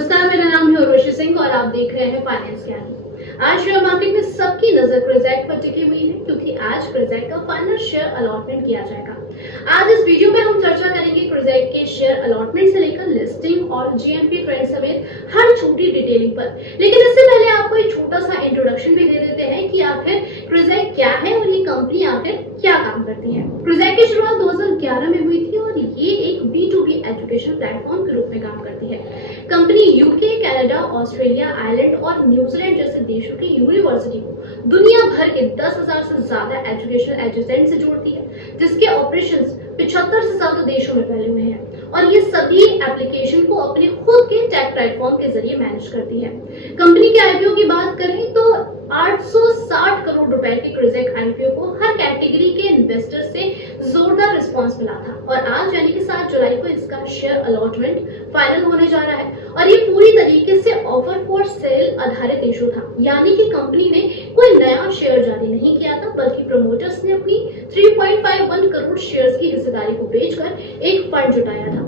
नमस्कार, मेरा नाम है उर्वशी सिंह और आप देख रहे हैं फाइनेंस ज्ञान। आज शेयर मार्केट में सबकी नजर क्रेज़ेक पर टिकी हुई है क्योंकि आज क्रेज़ेक का फाइनल शेयर अलॉटमेंट किया जाएगा। आज इस वीडियो में हम चर्चा करेंगे क्रेज़ेक के शेयर अलॉटमेंट से लेकर लिस्टिंग और जीएमपी ट्रेंड समेत हर छोटी डिटेलिंग पर। लेकिन इससे पहले आपको एक छोटा सा इंट्रोडक्शन भी दे देते हैं कि आखिर क्रेज़ेक क्या है और ये कंपनी आखिर क्या काम करती है। क्रेज़ेक की शुरुआत 2011 में हुई थी और ये एक B2B एजुकेशन प्लेटफॉर्म के रूप में काम करती है। Company UK, Canada, Australia, Ireland और न्यूजीलैंड जैसे देशों की यूनिवर्सिटी को दुनिया भर के 10,000 से ज्यादा एजुकेशन एजेंट से जोड़ती है, जिसके ऑपरेशंस 75 से ज्यादा देशों में फैले हुए हैं और ये सभी एप्लीकेशन को अपने खुद के टेक प्लेटफॉर्म के जरिए मैनेज करती है। कंपनी के आईपीओ की बात करें तो 860 करोड़ रुपए के क्रेज़ेक आईपीओ को हर कैटेगरी के इन्वेस्टर से जोरदार रिस्पांस मिला था और आज यानी कि 7 जुलाई को इसका शेयर अलॉटमेंट फाइनल होने जा रहा है और ये पूरी तरीके से ऑफर फॉर सेल आधारित इशू था, यानी कि कंपनी ने कोई नया शेयर जारी नहीं किया था बल्कि प्रमोटर्स ने अपनी 3.51 करोड़ शेयर्स की हिस्सेदारी को बेचकर एक फंड जुटाया था।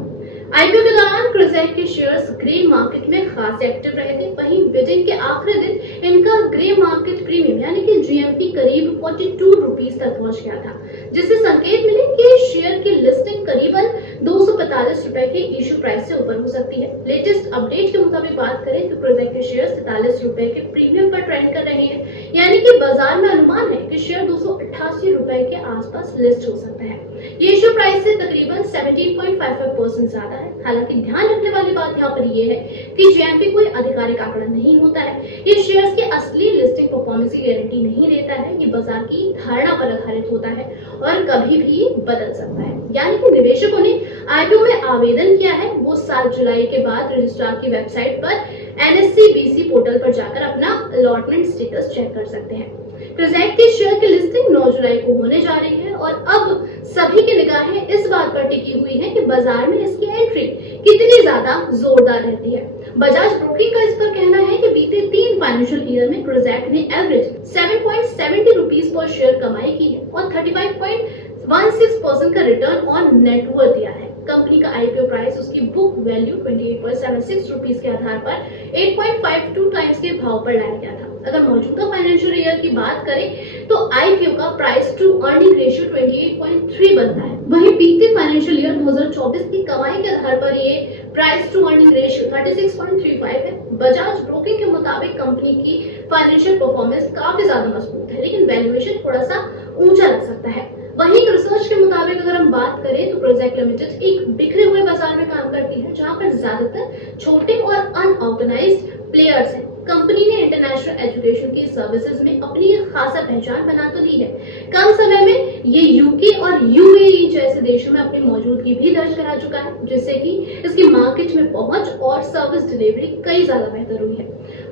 आईपीओ के दौरान क्रेज़ेक के शेयर्स ग्रे मार्केट में खास एक्टिव रहे थे। वहीं बिडिंग के आखिरी दिन इनका ग्रे मार्केट प्रीमियम यानी कि जीएमपी करीब 42 रुपीस तक पहुंच गया था, जिससे संकेत मिले कि शेयर की लिस्टिंग करीबन 245 रुपए के इशू प्राइस से ऊपर हो सकती है। लेटेस्ट अपडेट के मुताबिक बात करें तो क्रेज़ेक के शेयर 47 रुपए के प्रीमियम पर ट्रेंड कर रहे हैं, यानी कि बाजार में अनुमान है कि शेयर 288 रुपए के आसपास लिस्ट हो सकता है। ये इशू प्राइस से तकरीबन 17.55% ज्यादा है। हालांकि ध्यान रखने वाली बात यहाँ पर ये है कि जीएमपी कोई आधिकारिक आंकड़ा नहीं होता है। ये शेयर्स की असली लिस्टिंग परफॉर्मेंस की गारंटी नहीं देता है। ये बाजार की धारणा पर आधारित होता है और कभी भी बदल सकता है। यानी कि निवेशकों ने आईपीओ में आवेदन किया है वो 7 जुलाई के बाद रजिस्ट्रार की वेबसाइट पर एनएससी बीसी पोर्टल पर जाकर अपना अलॉटमेंट स्टेटस चेक कर सकते हैं। क्रेज़ेक के शेयर की लिस्टिंग 9 जुलाई को होने जा रही है और अब सभी की निगाहें इस बात पर टिकी हुई हैं कि बाजार में इसकी एंट्री कितनी ज्यादा जोरदार रहती है। बजाज ब्रोकिंग का इस पर कहना है कि बीते 3 फाइनेंशियल ईयर में क्रेज़ेक ने एवरेज 7.70 रुपीस पर शेयर कमाई की है और 35.16% का रिटर्न ऑन नेटवर्थ दिया है। कंपनी का आईपीओ प्राइस उसकी बुक वैल्यू 28.76 रुपीस के आधार पर 8.52 टाइम्स के भाव पर लाया गया था। अगर मौजूदा फाइनेंशियल ईयर की बात करें तो आईपीओ का प्राइस टू अर्निंग रेशियो 28.3 बनता है। वहीं बीते फाइनेंशियल ईयर 2024 की कमाई के आधार पर ये प्राइस टू अर्निंग रेशियो 36.35 है। बजाज ब्रोकिंग के मुताबिक कंपनी की फाइनेंशियल परफॉर्मेंस काफी ज्यादा मजबूत है, लेकिन वैल्यूएशन थोड़ा सा ऊंचा लग सकता है। वहीं रिसर्च के मुताबिक अगर हम बात करें तो क्रेज़ेक लिमिटेड एक बिखरे हुए बाजार में काम करती है, जहां पर ज्यादातर छोटे और अनऑर्गेनाइज्ड प्लेयर्स हैं। कंपनी ने इंटरनेशनल एजुकेशन की सर्विसेज में अपनी एक खासा पहचान बना तो ली है। कम समय में ये यूके और यूएई जैसे देशों में अपनी मौजूदगी भी दर्ज करा चुका है, जिससे कि इसकी मार्केट में पहुंच और सर्विस डिलीवरी कई ज्यादा बेहतर हुई है।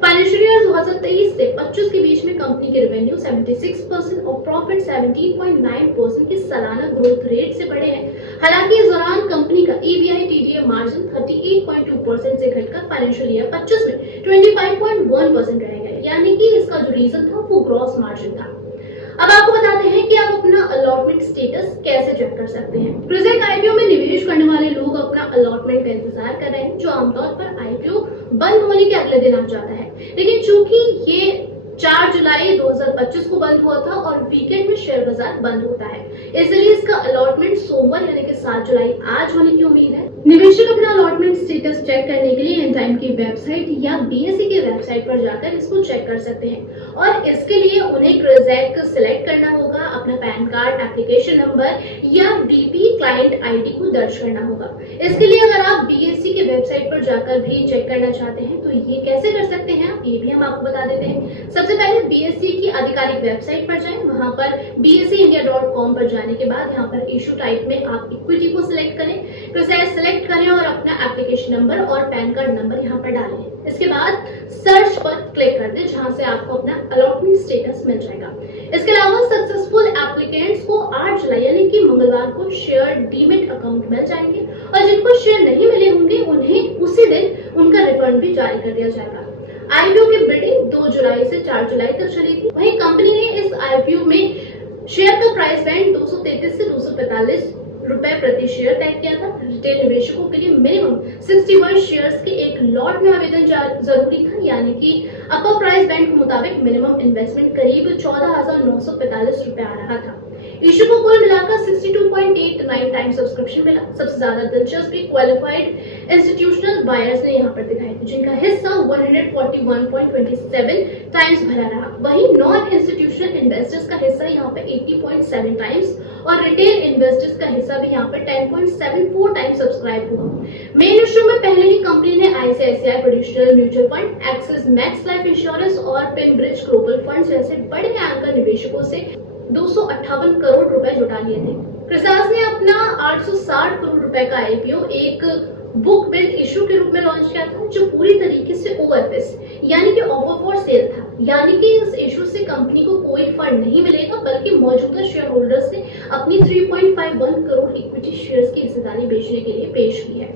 फाइनेंशियल ईयर 2023 से 25 के बीच में कंपनी के रेवेन्यू 76% और प्रॉफिट 17.9% की सालाना ग्रोथ रेट से बढ़े हैं। हालांकि इस दौरान कंपनी का EBITDA मार्जिन 38.2% से घटकर फाइनेंशियल ईयर 25 में 25.1% रह गया, यानी कि इसका जो रीजन था वो ग्रॉस मार्जिन था। अब आपको बताते हैं कि आप अपना अलॉटमेंट स्टेटस कैसे चेक कर सकते हैं। क्रेज़ेक आईपीओ में निवेश करने वाले लोग अपना अलॉटमेंट का इंतजार कर रहे हैं, जो आमतौर पर आईपीओ बंद होने के अगले दिन आ जाता है। लेकिन चूंकि ये 4 जुलाई 2025 को बंद हुआ था और वीकेंड में शेयर बाजार बंद होता है, इसलिए इसका अलॉटमेंट सोमवार यानी कि 7 जुलाई आज होने की उम्मीद है। निवेशक अपना अलॉटमेंट स्टेटस चेक करने के लिए एनटाइम की वेबसाइट या बीएसई की वेबसाइट पर जाकर इसको चेक कर सकते हैं और इसके लिए उन्हें क्रेज़ेक सिलेक्ट करना होगा, अपना पैन कार्ड, एप्लीकेशन नंबर या डीपी क्लाइंट आईडी को दर्ज करना होगा। इसके लिए अगर आप बीएसई की वेबसाइट पर जाकर भी चेक करना चाहते हैं तो ये कैसे कर सकते हैं आप, ये भी हम आपको बता देते हैं। सबसे पहले बीएसई की आधिकारिक वेबसाइट पर जाएं, वहां पर bseindia.com पर जाने के बाद यहाँ पर इशू टाइप में आप इक्विटी को सिलेक्ट करें, क्रेज़ेक सिलेक्ट करें और अपना एप्लीकेशन नंबर और पैन कार्ड नंबर यहाँ पर डालें। इसके बाद सर्च पर क्लिक कर दें, जहां से आपको अपना अलॉटमेंट स्टेटस मिल जाएगा। इसके अलावा सक्सेसफुल एप्लीकेंट्स को 8 जुलाई यानी कि मंगलवार को शेयर डीमेट अकाउंट मिल जाएंगे और जिनको शेयर नहीं मिले होंगे उन्हें उसी दिन उनका रिफंड भी जारी कर दिया जाएगा। आईपीओ की बिडिंग 2 जुलाई से 4 जुलाई तक चली थी। वहीं कंपनी ने इस आईपीओ में शेयर का प्राइस बैंड 233 से 245 रुपए प्रति शेयर तय किया था। रिटेल निवेशकों के लिए मिनिमम 61 शेयर्स के एक लॉट में आवेदन जरूरी था, यानी कि अपर प्राइस बैंड के मुताबिक मिनिमम इन्वेस्टमेंट करीब 14,945 रुपए आ रहा था। इशू को कुल मिलाकर 62.89 टाइम सब्सक्रिप्शन मिला। सबसे ज्यादा दिलचस्पी क्वालिफाइड इंस्टीट्यूशनल बायर्स ने यहाँ पर दिखाई थी, जिनका हिस्सा 141.27 टाइम्स भरा रहा। वहीं नॉन इंस्टीट्यूशनल इन्वेस्टर्स का हिस्सा यहाँ पे 80.7 टाइम्स और रिटेल इन्वेस्टर्स का हिस्सा भी यहाँ पे 10.74 टाइम्स सब्सक्राइब हुआ। मेन इशू में पहले ही कंपनी ने ICICI prudential mutual fund, axis max life insurance और पिनब्रिज ग्लोबल फंड जैसे बड़े एंकर निवेशकों से 258 करोड़ रुपए जुटा लिए थे। क्रिसास ने अपना 860 करोड़ रुपए का आईपीओ एक बुक बिल्ड इशू के रूप में लॉन्च किया था, जो पूरी तरीके से ओएफएस यानी कि ऑफर फॉर सेल था। यानी कि इस इशू से कंपनी को कोई फंड नहीं मिलेगा, बल्कि मौजूदा शेयर होल्डर्स ने अपनी 3.51 करोड़ इक्विटी शेयर्स की हिस्सेदारी बेचने के लिए पेश की है।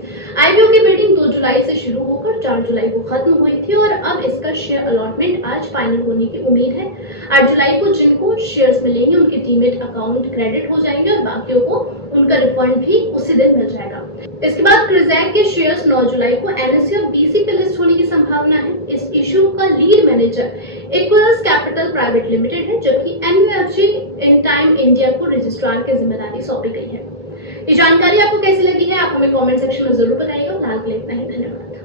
आईपीओ की बिडिंग 2 जुलाई से शुरू होकर 4 जुलाई को खत्म हुई थी और अब इसका शेयर अलॉटमेंट आज फाइनल होने की उम्मीद है। 8 जुलाई को जिनको शेयर्स मिलेंगे उनके डीमेट अकाउंट क्रेडिट हो जाएंगे और बाकियों को उनका रिफंड भी उसी दिन मिल जाएगा। इसके बाद क्रिजैक के शेयर्स 9 जुलाई को एनएसई और बीसी पे लिस्ट होने की संभावना है। इस इशू का lead manager Equitas capital private limited है, जबकि एमयूएफजी इन टाइम इंडिया को रजिस्ट्रार की जिम्मेदारी सौंपी गई है। ये जानकारी आपको कैसी लगी है, आप हमें कमेंट सेक्शन में जरूर बताइएगा। फिलहाल के लिए इतना ही, धन्यवाद।